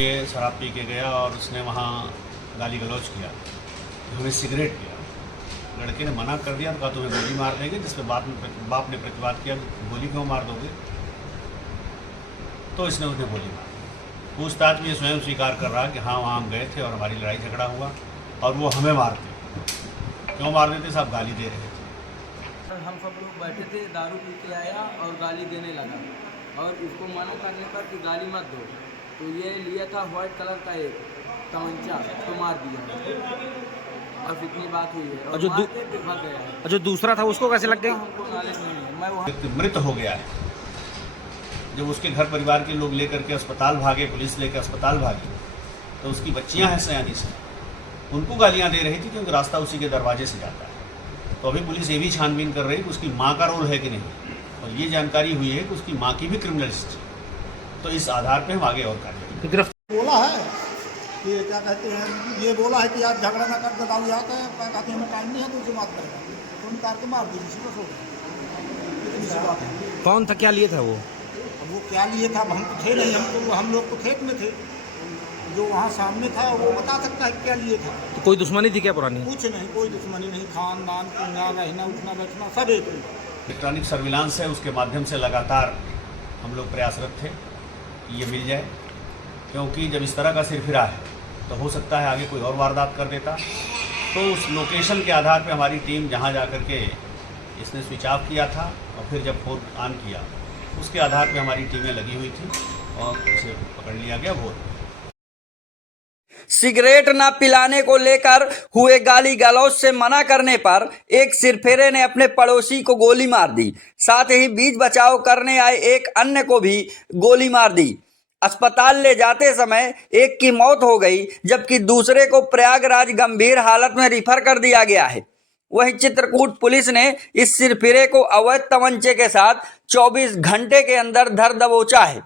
ये शराब पी के गया और उसने वहाँ गाली गलौज किया, हमें सिगरेट पिया। लड़के ने मना कर दिया तो कहा तुम्हें गोली मार देंगे, जिस पे बाप ने प्रतिवाद किया गोली क्यों मार दोगे, तो इसने उसने गोली मार दी। पूछताछ में ये स्वयं स्वीकार कर रहा कि हाँ वहाँ हम गए थे और हमारी लड़ाई झगड़ा हुआ और वो हमें मारते। क्यों मार देते, साहब गाली दे रहे थे। हम सब लोग बैठे थे, दारू पी के आया और गाली देने लगा और उसको मना करने पर कि गाली मत दो, तो ये लिया था व्हाइट कलर का एक तमंचा, तो मार दिया और इतनी बात हुई है और मार के फिर भाग गया है। जो दूसरा था उसको कैसे लग गई? हमको नॉलेज नहीं है। मैं वहाँ मृत हो गया है। जब उसके घर परिवार के लोग लेकर के अस्पताल भागे, पुलिस लेकर अस्पताल भागी, तो उसकी बच्चियां हैं सयानी से, उनको गालियां दे रही थी क्योंकि रास्ता उसी के दरवाजे से जाता है। तो अभी पुलिस ये भी छानबीन कर रही है कि उसकी माँ का रोल है कि नहीं, और ये जानकारी हुई है कि उसकी माँ की भी क्रिमिनल हिस्ट्री, तो इस आधार पे हम आगे और कार्रवाई। बोला है कि क्या कहते हैं, ये बोला है कि यार झगड़ा ना कर, बताओ यहाँ का कहते हैं हमें टाइम नहीं है तो उसे बात करेगा, तो निकाल के मार दी, इसी बस हो गया। इतनी सी बात है। कौन था, क्या लिए था वो? अब वो क्या लिए था, हम तो थे नहीं, हम लोग तो खेत में थे, जो वहाँ सामने था वो बता सकता है क्या लिए था। तो कोई दुश्मनी थी क्या पुरानी? कुछ नहीं, कोई दुश्मनी नहीं, खानदान पीना रहना उठना बैठना सब एक। इलेक्ट्रॉनिक सर्विलांस है, उसके माध्यम से लगातार हम लोग प्रयासरत थे कि ये मिल जाए, क्योंकि जब इस तरह का सिरफिरा है तो हो सकता है आगे कोई और वारदात कर देता। तो उस लोकेशन के आधार पर हमारी टीम जहाँ जा कर के इसने स्विच ऑफ किया था और फिर जब फोन ऑन किया, उसके आधार पर हमारी टीमें लगी हुई थी और उसे पकड़ लिया गया। वो सिगरेट न पिलाने को लेकर हुए गाली गलौज से मना करने पर एक सिरफिरे ने अपने पड़ोसी को गोली मार दी। साथ ही बीच बचाव करने आए एक अन्य को भी गोली मार दी। अस्पताल ले जाते समय एक की मौत हो गई, जबकि दूसरे को प्रयागराज गंभीर हालत में रिफर कर दिया गया है। वहीं चित्रकूट पुलिस ने इस सिरफिरे को अवैध तमंचे के साथ 24 घंटे के अंदर धर दबोचा है।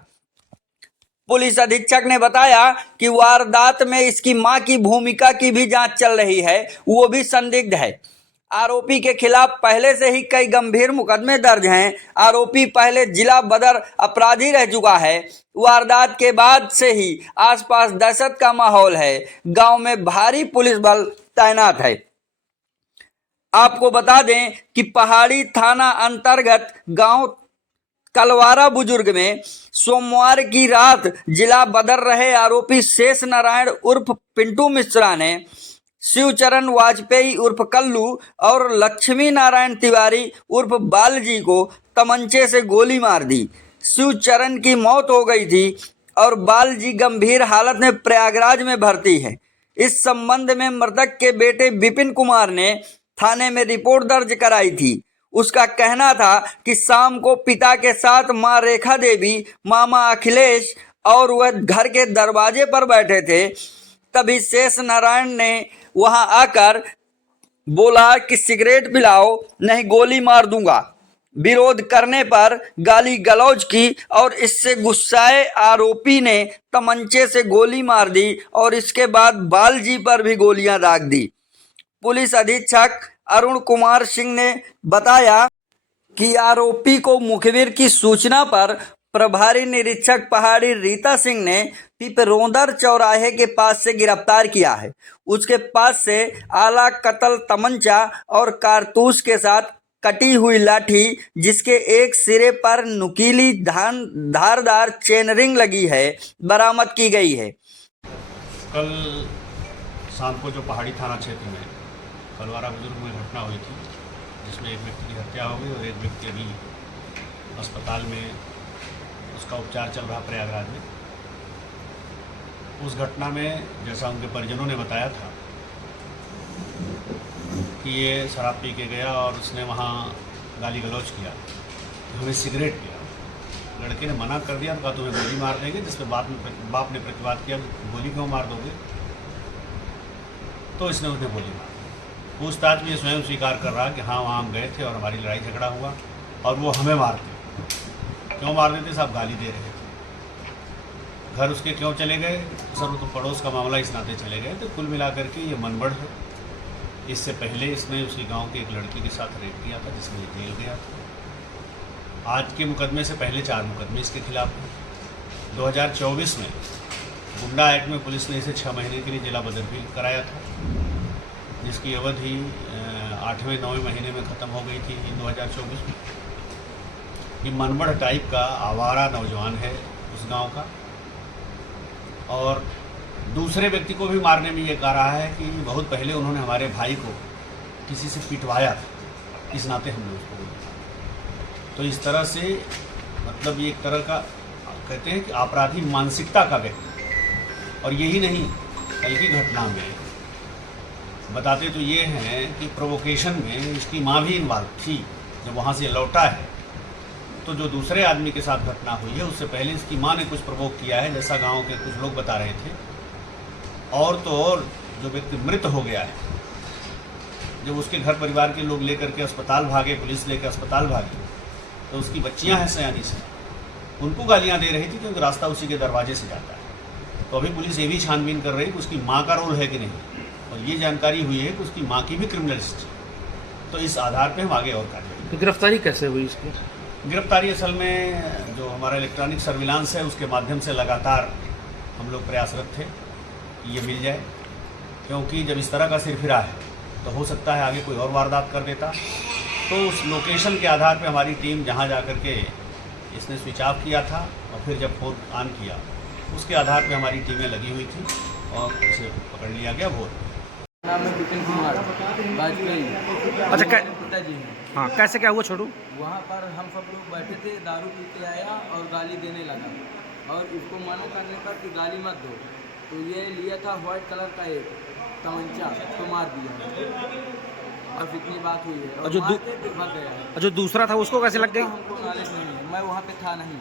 पुलिस अधीक्षक ने बताया कि वारदात में इसकी मां की भूमिका की भी जांच चल रही है, वो भी संदिग्ध है। आरोपी के खिलाफ पहले से ही कई गंभीर मुकदमे दर्ज हैं। आरोपी पहले जिला बदर अपराधी रह चुका है। वारदात के बाद से ही आसपास दहशत का माहौल है। गांव में भारी पुलिस बल तैनात है। आपको बता दें कि पहाड़ी थाना अंतर्गत गांव कलवारा बुजुर्ग में सोमवार की रात जिला बदर रहे आरोपी शेष नारायण उर्फ पिंटू मिश्रा ने शिवचरण वाजपेयी उर्फ कल्लू और लक्ष्मी नारायण तिवारी उर्फ बालजी को तमंचे से गोली मार दी। शिवचरण की मौत हो गई थी और बालजी गंभीर हालत में प्रयागराज में भर्ती है। इस संबंध में मृतक के बेटे विपिन कुमार ने थाने में रिपोर्ट दर्ज कराई थी। उसका कहना था कि शाम को पिता के साथ मां रेखा देवी, मामा अखिलेश और वह घर के दरवाजे पर बैठे थे। तभी शेष नारायण ने वहां आकर बोला कि सिगरेट पिलाओ नहीं गोली मार दूंगा। विरोध करने पर गाली गलौज की और इससे गुस्साए आरोपी ने तमंचे से गोली मार दी और इसके बाद बालजी पर भी गोलियां दाग दी। पुलिस अधीक्षक अरुण कुमार सिंह ने बताया कि आरोपी को मुखबिर की सूचना पर प्रभारी निरीक्षक पहाड़ी रीता सिंह ने पिपरोंदर चौराहे के पास से गिरफ्तार किया है। उसके पास से आला कतल तमंचा और कारतूस के साथ कटी हुई लाठी, जिसके एक सिरे पर नुकीली धारदार चेन रिंग लगी है, बरामद की गई है। कल शाम को जो पहाड़ी थाना क्षेत्र में कलवारा बुजुर्ग में घटना हुई थी, जिसमें एक व्यक्ति की हत्या हो गई और एक व्यक्ति अभी अस्पताल में उसका उपचार चल रहा प्रयागराज में। उस घटना में जैसा उनके परिजनों ने बताया था कि ये शराब पी के गया और उसने वहाँ गाली गलौज किया, हमें सिगरेट पिया। लड़के ने मना कर दिया तो कहा तुम्हें गोली मार देंगे, जिस पे बाप ने प्रतिवाद किया गोली क्यों मार दोगे, तो इसने उसने गोली मार दी। पूछताछ में ये स्वयं स्वीकार कर रहा कि हाँ वहाँ हम गए थे और हमारी लड़ाई झगड़ा हुआ और वो हमें मारते। क्यों मार देते, साहब गाली दे रहे थे। घर उसके क्यों चले गए, सर वो तो पड़ोस का मामला इस नाते चले गए। तो कुल मिलाकर के ये मनबड़ है। इससे पहले इसने उसी गांव की एक लड़की के साथ रेप किया था, जिसमें ये जेल गया था। आज के मुकदमे से पहले 4 मुकदमे इसके खिलाफ हैं। 2024 में गुंडा एक्ट में पुलिस ने इसे 6 महीने के लिए जिला बदरफील कराया था, जिसकी अवधि 8वें-9वें महीने में ख़त्म हो गई थी 2024 में। ये मनबड़ टाइप का आवारा नौजवान है उस गांव का, और दूसरे व्यक्ति को भी मारने में ये कह रहा है कि बहुत पहले उन्होंने हमारे भाई को किसी से पिटवाया था, इस नाते हमने उसको बोला। तो इस तरह से मतलब ये एक तरह का कहते हैं कि आपराधी मानसिकता का व्यक्ति, और यही नहीं कल की घटना में बताते तो ये हैं कि प्रोवोकेशन में इसकी माँ भी इन्वॉल्व थी। जब वहाँ से लौटा है तो जो दूसरे आदमी के साथ घटना हुई है उससे पहले इसकी माँ ने कुछ प्रोवोक किया है, जैसा गांव के कुछ लोग बता रहे थे। और तो और जो व्यक्ति मृत हो गया है, जब उसके घर परिवार के लोग लेकर के अस्पताल भागे, पुलिस लेकर अस्पताल भागी, तो उसकी बच्चियां हैं सयानी से, उनको गालियां दे रही थी क्योंकि रास्ता उसी के दरवाजे से जाता है। तो अभी पुलिस ये भी छानबीन कर रही है कि उसकी माँ का रोल है कि नहीं, और ये जानकारी हुई है कि उसकी माँ की भी क्रिमिनल हिस्ट्री। तो इस आधार पर हम आगे और कार्रवाई। तो गिरफ्तारी कैसे हुई इसकी? गिरफ्तारी असल में जो हमारा इलेक्ट्रॉनिक सर्विलांस है उसके माध्यम से लगातार हम लोग प्रयासरत थे कि ये मिल जाए, क्योंकि जब इस तरह का सिरफिरा है तो हो सकता है आगे कोई और वारदात कर देता। तो उस लोकेशन के आधार पे हमारी टीम जहां जाकर के इसने स्विच ऑफ किया था और फिर जब फोन ऑन किया उसके आधार पे हमारी टीमें लगी हुई थी और इसे पकड़ लिया गया। भोर नाम है विपिन कुमार वाजपेयी। अच्छा, पिताजी हैं। हाँ, कैसे क्या हुआ छोटू? वहाँ पर हम सब लोग बैठे थे, दारू पी के आया और गाली देने लगा, और उसको मना करने पर कि गाली मत दो, तो ये लिया था व्हाइट कलर का एक तमंचा, तो मार दिया, और इतनी बात हुई है। और जो मार के फिर भाग गया। जो दूसरा था उसको कैसे लग गई? हमको नॉलेज नहीं है, मैं वहाँ पे था नहीं।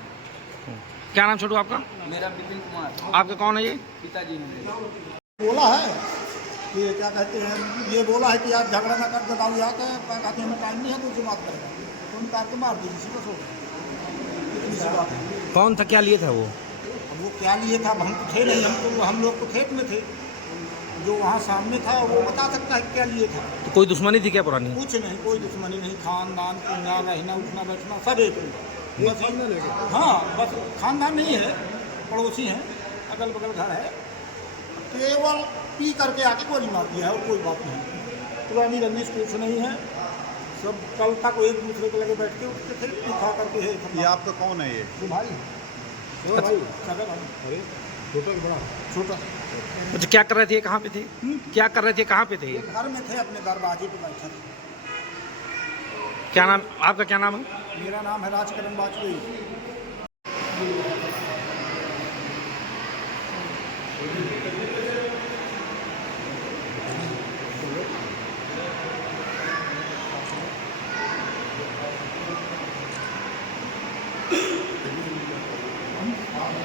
क्या नाम छोटू आपका? मेरा विपिन कुमार। आपका कौन है ये? पिताजी ने बोला है कि क्या कहते हैं, ये बोला है कि आप झगड़ा ना कर दाऊ यहाँ के, कहते हैं हमें टाइम नहीं है तो उसे बात करेगा, तो उन कार के मार दी, इसी बस हो गया, इतनी सी बात है। कौन था, क्या लिए था वो? अब वो क्या लिए था, हम तो थे नहीं, हम लोग तो खेत में थे, जो वहाँ सामने था वो बता सकता है क्या लिए था। तो कोई दुश्मनी थी क्या पुरानी? कुछ नहीं, कोई दुश्मनी नहीं, खानदान पीना रहना उठना बैठना सब एक बस। हाँ, बस खानदान नहीं है, पड़ोसी हैं, अगल बगल घर है, केवल पी करके आके गोली मार दिया है और कोई बात नहीं। पुरानी रंजिश कुछ नहीं है, सब कल तक एक दूसरे को लगे बैठ के उठते थे, पी खा करके है। ये आपका कौन है ये? तो भाई भाई सगा भाई। अरे छोटा कि बड़ा? छोटा। अच्छा, क्या कर रहे थे, कहाँ पे थे? क्या कर रहे थे, कहाँ पे थे? ये घर में थे, अपने दरवाजे पे बैठे थे। क्या नाम आपका, क्या नाम है? मेरा नाम है राजकरण वाजपेयी।